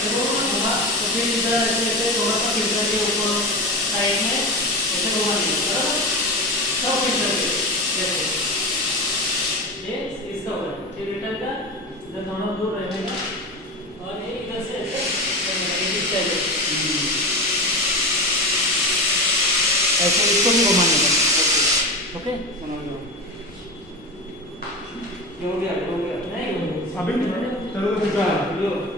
देखो घुमा तो फिर इधर ऐसे ऐसे थोड़ा सा फिर करके ऊपर साइड में ऐसे घुमा दिया बराबर सब फिर करके जैसे ये इसका होगा फिर रिटर्न का इधर थोड़ा दूर रहेगा और ये इधर से ऐसे इस साइड ऐसे इसको भी घुमाने का ओके समझ लो ये हो गया नहीं अभी चलो तो फिर